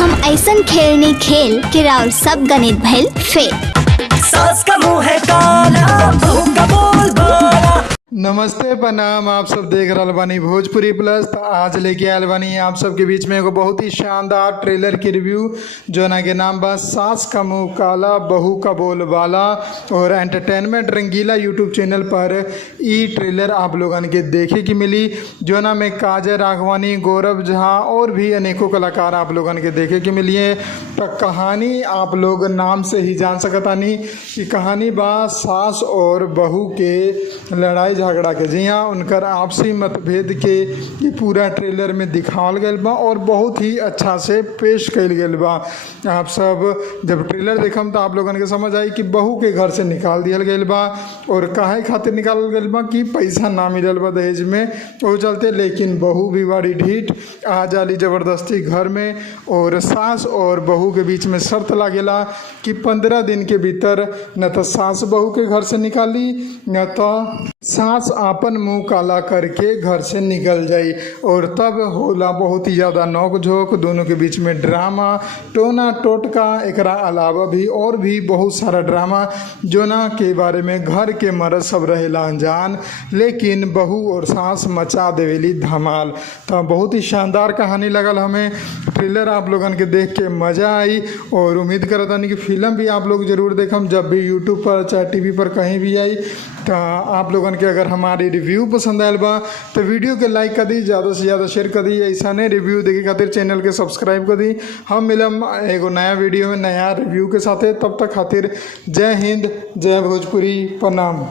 हम ऐसन खेलनी खेल कि राउर सब गणित भइल फेल। सास का मुंह है काला, बहू का बोल बाला। नमस्ते प्रणाम, आप सब देख रहल बानी भोजपुरी प्लस। तो आज लेके आयल बानी आप सबके बीच में एगो बहुत ही शानदार ट्रेलर की रिव्यू जो ना के नाम बा सास का मुंह काला बहू का बोल बाला। और एंटरटेनमेंट रंगीला यूट्यूब चैनल पर ई ट्रेलर आप लोगन के देखे की मिली जो ना में काजल राघवानी, गौरव झा और भी अनेकों कलाकार आप लोगन के देखे की मिली है। तो कहानी आप लोग नाम से ही जान सकतानी कि कहानी बा सास और बहू के लड़ाई झगड़ा के। जी हाँ, उनकर आपसी मतभेद के ये पूरा ट्रेलर में दिखावल गया बा और बहुत ही अच्छा से पेश कल गया बा। आप सब जब ट्रेलर देखम तो आप लोगन के समझ आई कि बहू के घर से निकाल दिया गया बा और काहे खातिर निकाल गया बा कि पैसा ना मिलल बा दहेज में, वो चलते। लेकिन बहू भी बड़ी ढीठ आ जाली ज़बरदस्ती घर में और सास और बहू के बीच में शर्त लागेला कि 15 दिन के भीतर न तो सास बहू के घर से निकाली न तो सास आपन मुंह काला करके घर से निकल जाई। और तब होला बहुत ही ज़्यादा नोक झोंक, दोनों के बीच में ड्रामा, टोना टोटका, एकरा अलावा भी और भी बहुत सारा ड्रामा जो ना के बारे में घर के मर्द सब रहेला अनजान, लेकिन बहू और सास मचा देवेली धमाल। तो बहुत ही शानदार कहानी लगल हमें। ट्रेलर आप लोगन के देख के मज़ा आई और उम्मीद करता नहीं कि फिल्म भी आप लोग ज़रूर देखम जब भी यूट्यूब पर चाहे टीवी पर कहीं भी आई। तो आप लोगन के अगर हमारी रिव्यू पसंद आयल बा तो वीडियो के लाइक कर दी, ज़्यादा से ज़्यादा शेयर कर दी। ऐसा नहीं रिव्यू देखे खातिर चैनल के सब्सक्राइब कर दी। हम मिलम एगो नया वीडियो में नया रिव्यू के साथ। तब तक खातिर जय हिंद, जय भोजपुरी, प्रणाम।